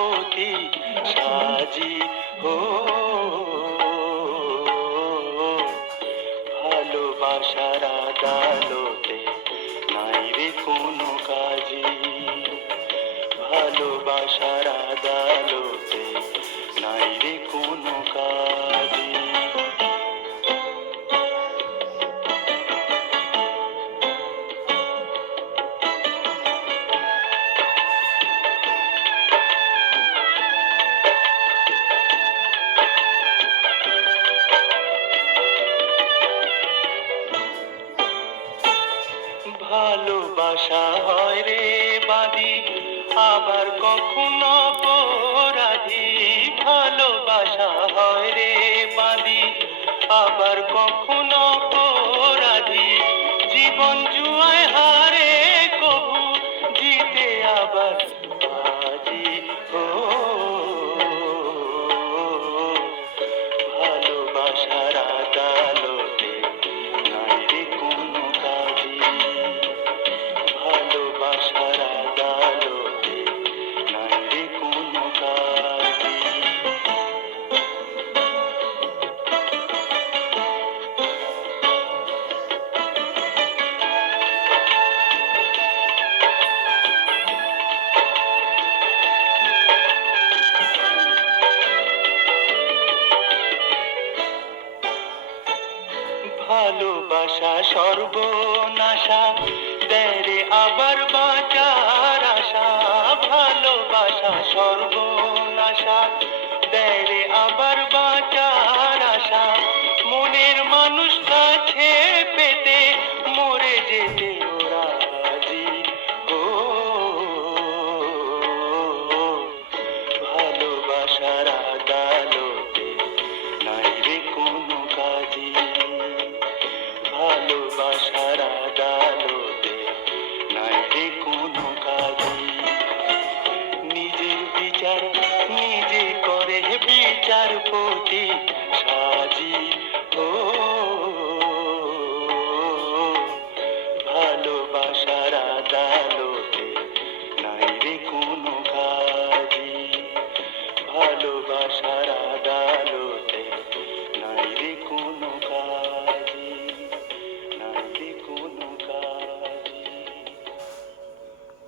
বিচারপতি সাজি হো, ভালোবাসার আদালতে নাই রে কোনো কাজী, ভালোবাসার আদালতে নাই রে কোনো কাজী। ভালোবাসা হয় রে বাদী, আবার কখনো অপরাধী। ভালোবাসা হয় রে বাদী, আবার কখনো অপরাধী। জীবন জুয়ায় হারে কবু জিতে আবার বাজি ও, ভালোবাসার আদালতে নাই রে কোনো কাজী, ভালোবাসার আদালতে নাই রে কোনো কাজী। ভালোবাসা সর্বনাশা দেয় রে আবার বাঁচার আশা। ভালোবাসা সর্বনাশা দেয় রে আবার বাঁচার আশা। মনের মানুষ কাছে পেতে মরে যেতে ওরা রাজি ও, ভালোবাসার আদালতে নাই রে কোনো কাজী, ভালোবাসার আদালতে নাই রে কোনো কাজী। নিজের বিচার নিজে করে বিচারপতি